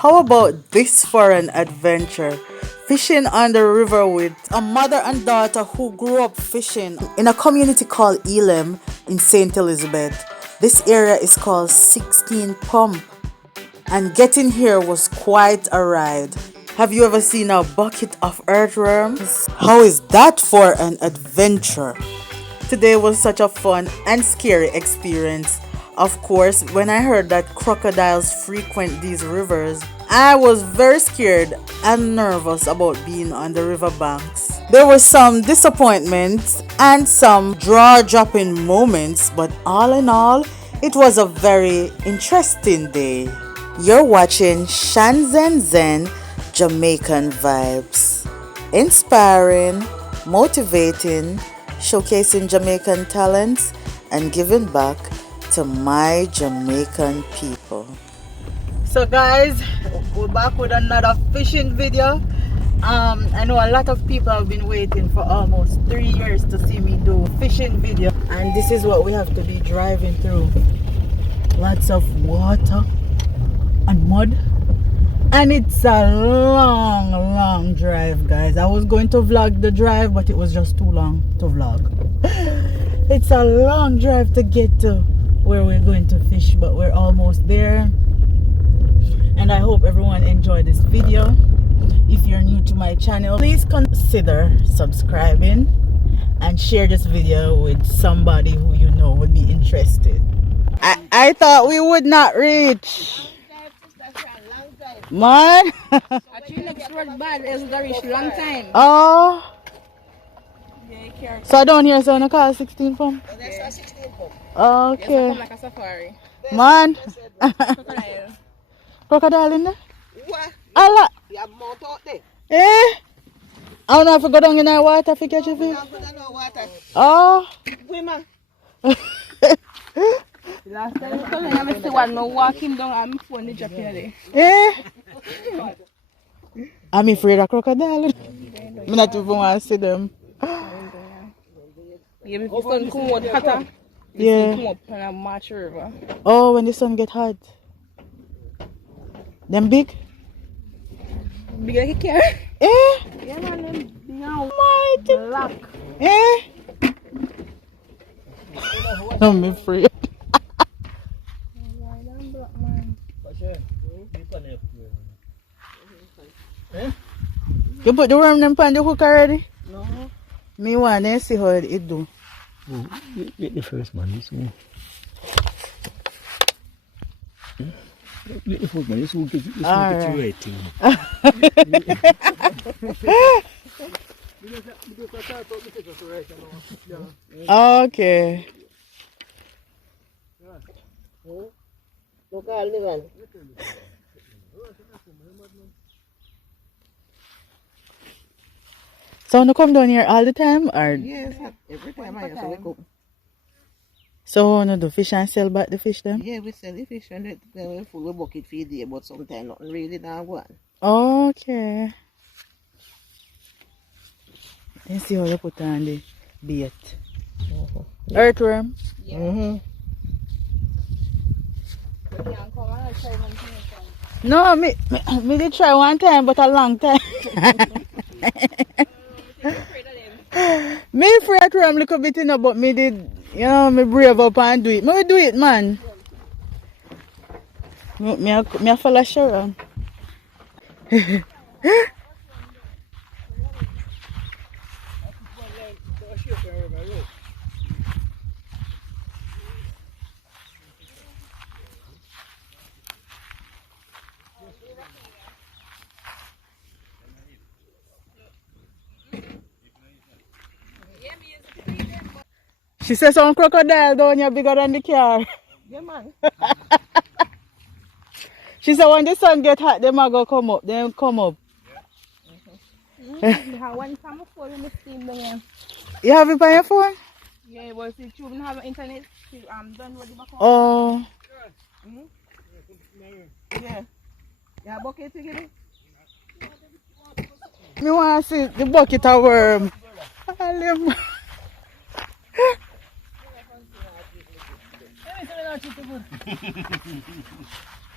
How about this for an adventure? Fishing on the river with a mother and daughter who grew up fishing in a community called Elim in St. Elizabeth. This area is called 16 Pump, and getting here was quite a ride. Have you ever seen a bucket of earthworms? How is that for an adventure? Today was such a fun and scary experience. Of course, when I heard that crocodiles frequent these rivers, I was very scared and nervous about being on the riverbanks. There were some disappointments and some jaw-dropping moments, but all in all, it was a very interesting day. You're watching Shanzen Zen Jamaican Vibes. Inspiring, motivating, showcasing Jamaican talents, and giving back to my Jamaican people. So guys, we're back with another fishing video. I know a lot of people have been waiting for almost 3 years to see me do a fishing video, and this is what we have to be driving through. Lots of water and mud, and it's a long drive, guys. I was going to vlog the drive, but it was just too long to vlog. It's a long drive to get to where we're going to fish, but we're almost there. And I hope everyone enjoyed this video. If you're new to my channel, please consider subscribing and share this video with somebody who you know would be interested. I thought we would not reach. Man. Actually, next word bad is the reach long time. Oh. So down here, so I call 16 pump? Yeah. Okay. Yes, like a safari. Man. Crocodile. Crocodile in there? What? Allah. You have mount out there. Eh? I don't know if I go down in the water if I catch a fish. Oh. Women. Last time I see one no walking down and my phone is dropping there. Eh? I'm afraid of crocodile. I not even want to see them. Yeah, if the sun come out hotter, Yeah. come up on a March River. Oh, when the sun get hot. Them big? Big like a car. Eh? Yeah, man, them big now. Mighty. Black. Eh? I'm afraid. You put the worm them on the hook already? No. Me want to see how it do. Get the first one, this one. Get the first one, this one gets you right thing. Okay. Look all the one. So you come down here all the time or? Yes, every time I used to wake up. So you do fish and sell back the fish then? Yeah, we sell the fish and we full of bucket feed there, but sometimes nothing really now go on. Okay. Let's see how you put on the bait. Earthworm? No, me did try one time, but a long time. Me afraid earthworm a little bit, you know, but me did, you know, me brave up and do it. Me do it, man. Me follow Sharon. She says some crocodile down here bigger than the car. Yeah, man. She said when the sun get hot, them are going to come up. They come up. One time before we steam them here. You have it on your phone? Yeah, but if you don't have internet, I'm done with the back. Oh. Yeah. Yeah, bucket to get it. Me want to see the bucket of worm.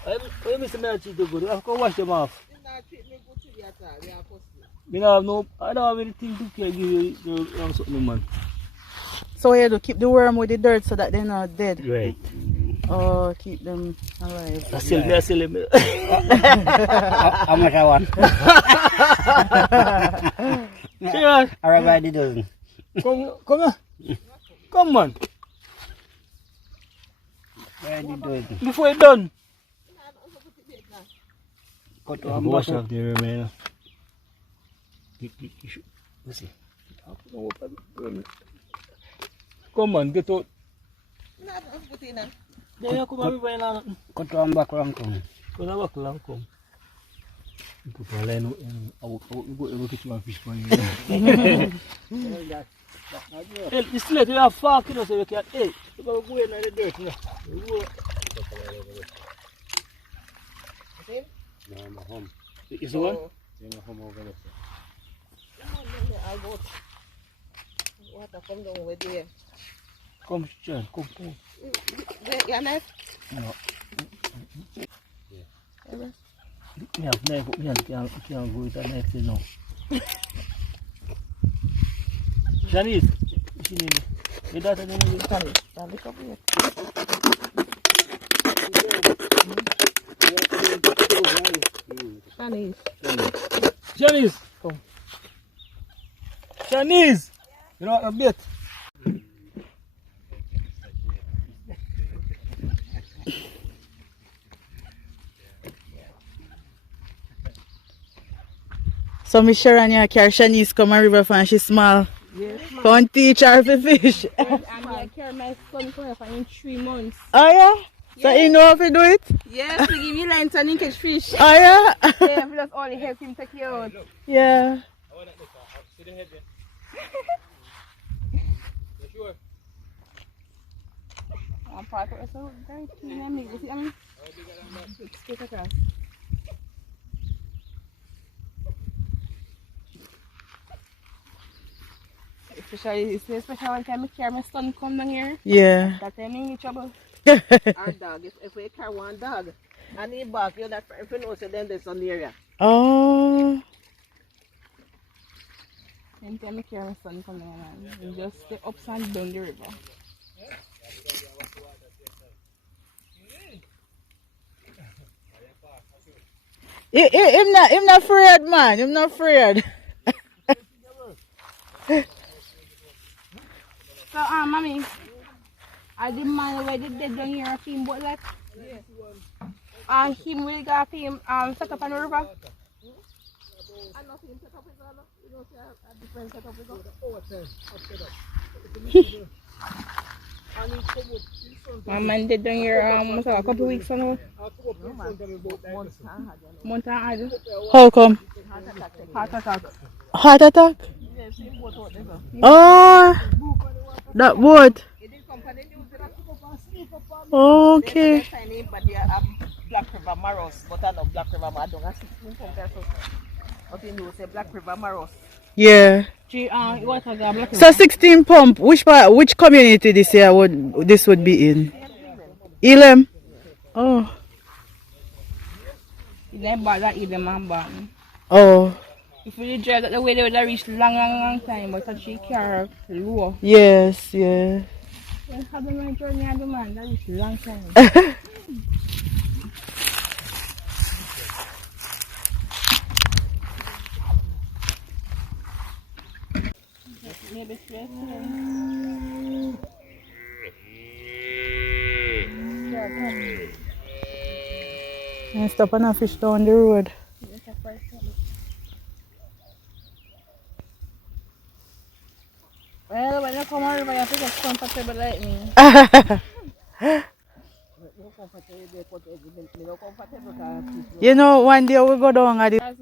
I miss me treat you good. I have to wash them off. You not treat me good today at all. You are pussy. I don't have anything to care give you something, man. So what you do? Keep the worm with the dirt so that they're not dead. Right. Oh, keep them alive. I sell him. How much I want? Serious? I buy the dozen. Come here. Come on. Buy the dozen. Before you done. Cut Wash one bottle. off the remainder. Let's see. Come on, get out. Not on put in. There you come on, buy now. Cut one bottle and come. Come on, back lang, come. Put a line out and I will go catch my fish for you. Hey, this let you have fork, you know, so you can, hey, you go in the dirt, you know. No, I'm home. Is the one? I'm home over there. I'll go. Water come down with there. Come, John, come. Your knife? No. Yeah. Me have knife, but me can't go with a knife, you know. Janice, she need me. Your daughter need me. Stand it up here. Spanish. Janice, come. Janice, you know what a bit. So me Sharon here carry Shanice come and river and she small. Yes, Come and teach her to fish. and I carry my son for in 3 months. Oh yeah? So you know how to do it? Yes, to give me lines and he catch fish. Oh yeah? Yeah, we just only help him take you out. Yeah. I'm part of it, so very clean and neat. You see what I mean? It's straight across. Especially when time I carry my son come down here. Yeah. That time in trouble. Our dog, if we carry one dog and he bark, you that if you know, so then there's some area. Oh. Same time I carry my son come down, man. We just stay up and down the river. Him not afraid, man. Him not afraid. So, mommy, I the man where did dead down here of him, but like, him really got him set up on the river. I know him set up his own, you know, a different set up his own. My man did down here a couple weeks ago. Month and a half. How come? Heart attack. Heart attack? Oh, that boat. Okay. But they have Black River Maros, but I know Black River Maros. I don't have 16 pumps. But you know, say Black River Maros. Yeah. Water got black. So 16 pump. Which community this year would be in? Elim. Oh. You never bought that Elim and Barton. Oh. If you drive that the way, they would have reached long time, but she carry low. Yes, yeah. Well, how do I journey on the man? That reached long time. Maybe straight. And stop and fish down the road. Well, when you come over, you have to get comfortable like me. You know, one day we go down at the That's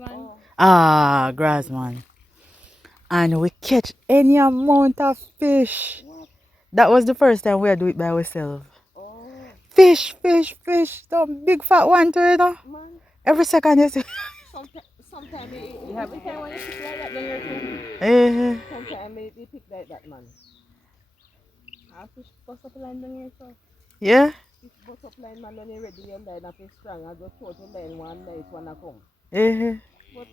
Grassman. And we catch any amount of fish. That was the first time we do it by ourselves. Fish. Some big fat one too, you know. Every second you see. Sometimes you have it when you pick like that, then you're too. Sometimes they pick like that, man. I fish bust up land down here, so. Yeah. If bus up line man when you ready your line up is strong, I just thought your line one night when I come. Eh. But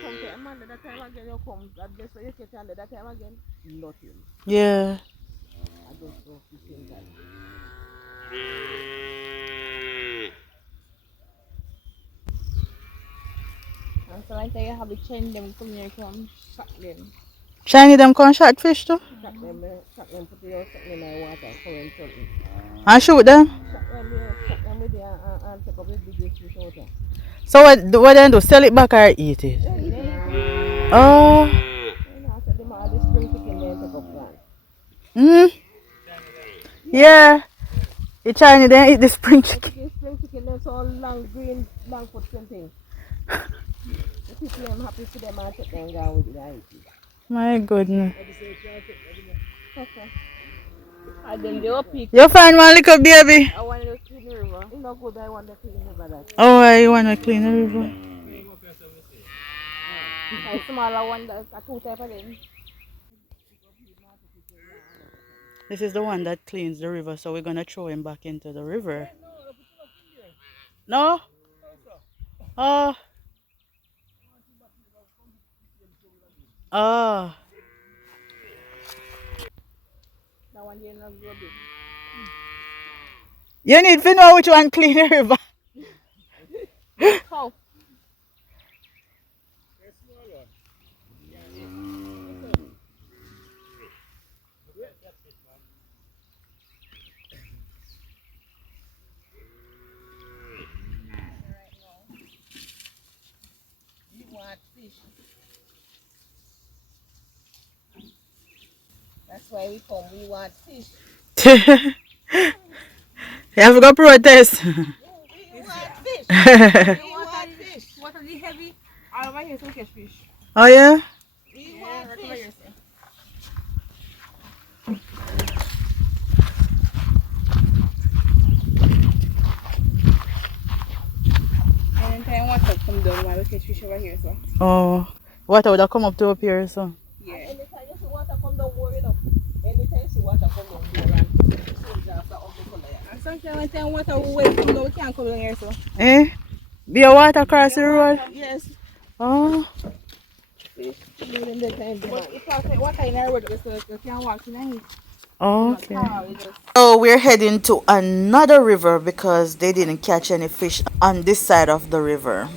come to a man that time again you come, that guess what you catch under that time again? Nothing. Yeah. I just don't fishing that. And so like you have a chain them come here come shot them. Shiny them come shot fish too? Shot them, put it out, shot them in the water, current something. And shoot them? Shot them with the and take up the biggest fish out there. So what they do? Sell it back or eat it? Yeah, you know, Oh. I said them all the spring chicken there take up one. Mm. Yeah. The Chinese they eat the spring chicken. Spring chicken they're so long, green, long foot something. The people them happy for them and take them down with it and eat it. My goodness. Okay. And then they will pick. You find one little baby? I want to clean the river. It's not good, I want to clean over that. Oh, you want to clean the river? A smaller one that's a two type of them. This is the one that cleans the river, so we're gonna throw him back into the river. No? Oh. Oh. That one you're not good. You need to know which one clean the river. How? You want fish. That's why we come, we want fish. You have to go protest. We want fish. We want fish. What are the heavy? All over here to catch fish. Oh yeah? We want Right over fish. here, sir. And then water come down while we catch fish over here, so. Oh. Water would have come up to up here, so. Yeah. Anytime you see water come down, worry enough. Anytime you see water come down, worry enough. Change after all the color. And sometimes when water will wait come down, we can't come down here, so. Eh? Be a water across the road? Yes. Oh. Fish. During the time. But if I say water in our road, so you can't walk in the heat. Okay. We just So we're heading to another river because they didn't catch any fish on this side of the river.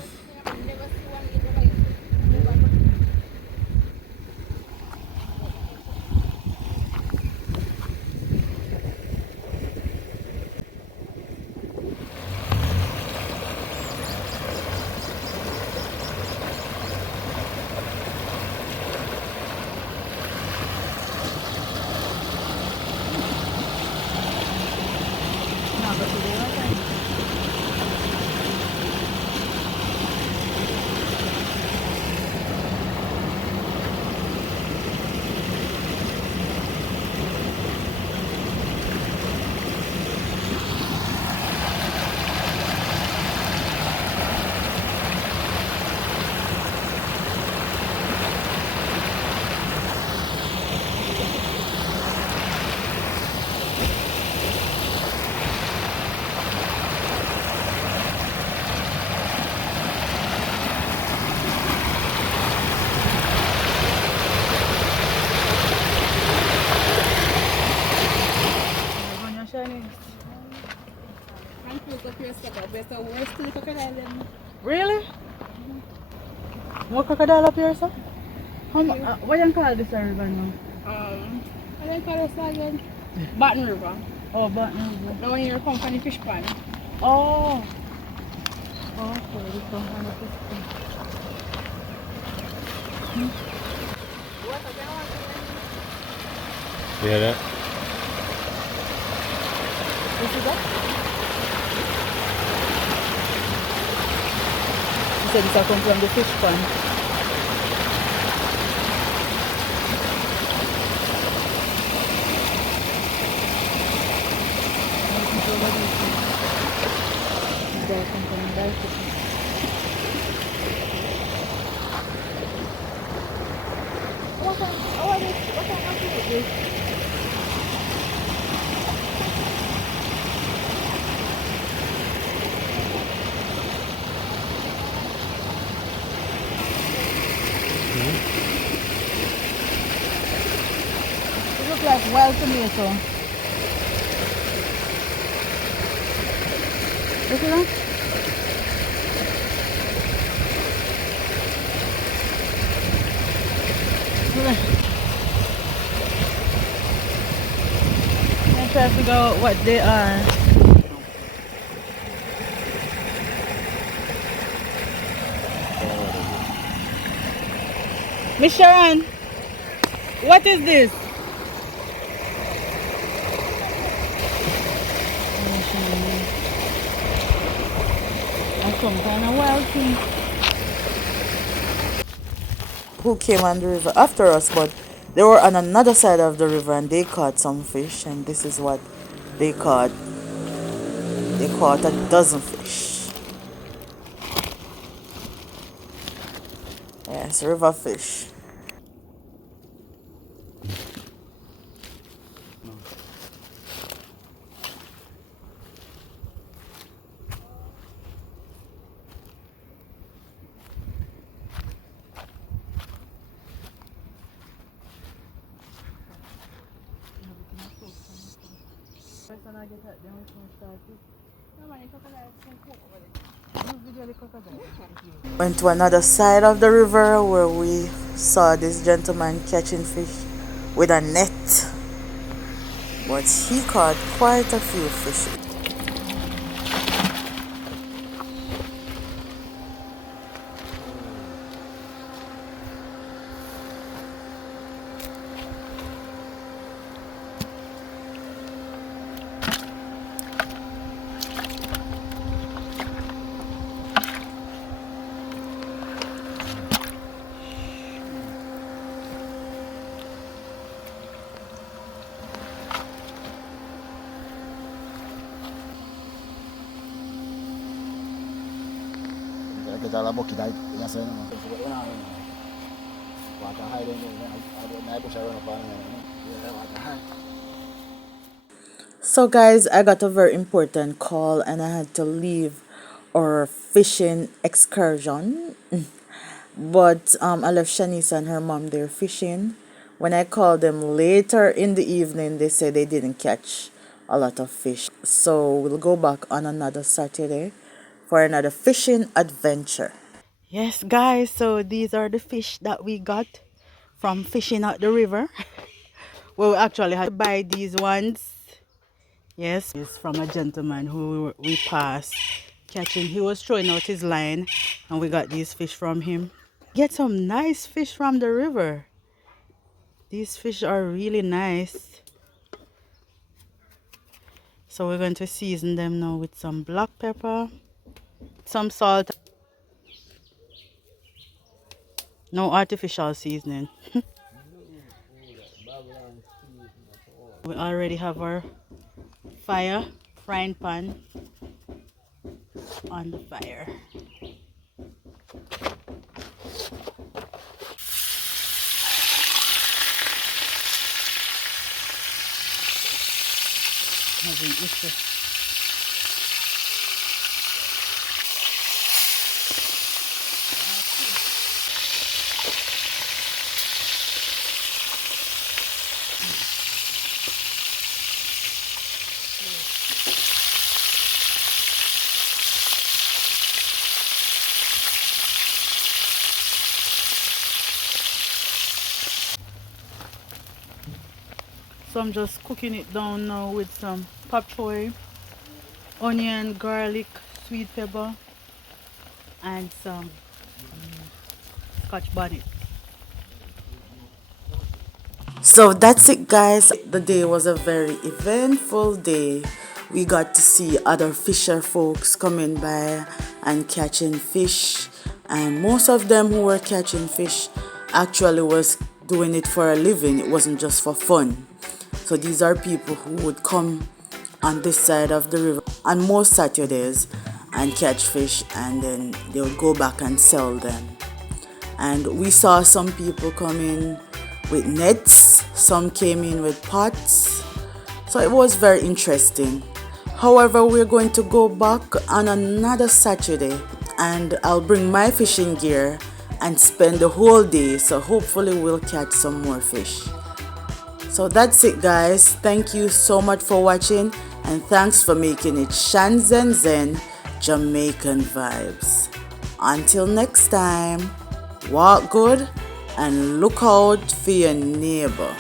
can't put up your step up. There's a worse to the crocodile than Really? More crocodile up here, sir? What do you call this river now? what do you call this again? Baton River. Oh, Button River. The one you come from the fish pond. Oh. Okay, this one kind of fish pond. You hear that? You see that? He said this come from the fish pond. They come from the fish pond. What kind of food is this? looks like wild tomato. Look at that. I try to figure out what they are. Miss Sharon, what is this? That's some kind of wild thing. Who came on the river after us, but they were on another side of the river and they caught some fish, and this is what they caught. They caught a dozen fish. Yes, river fish. Went to another side of the river where we saw this gentleman catching fish with a net, but he caught quite a few fish. Kita la boki dai ya sa na. Wa ka hai de na bu sa na pa na. So guys, I got a very important call and I had to leave our fishing excursion. But I left Shanice and her mom there fishing. When I called them later in the evening, they said they didn't catch a lot of fish. So we'll go back on another Saturday for another fishing adventure. Yes, guys, so these are the fish that we got from fishing at the river. Well, we actually had to buy these ones. Yes, it's from a gentleman who we passed catching. He was throwing out his line and we got these fish from him. Get some nice fish from the river. These fish are really nice. So we're going to season them now with some black pepper, some salt. No artificial seasoning. We already have our frying pan on the fire. Having issue. So I'm just cooking it down now with some pak choy, onion, garlic, sweet pepper, and some scotch bonnet. So that's it, guys. The day was a very eventful day. We got to see other fisher folks coming by and catching fish, and most of them who were catching fish actually was doing it for a living. It wasn't just for fun. So these are people who would come on this side of the river on most Saturdays and catch fish, and then they would go back and sell them. And we saw some people come in with nets, some came in with pots. So it was very interesting. However, we're going to go back on another Saturday and I'll bring my fishing gear and spend the whole day. So hopefully we'll catch some more fish. So that's it, guys. Thank you so much for watching, and thanks for making it Shanzen Zen Jamaican vibes. Until next time, walk good and look out for your neighbor.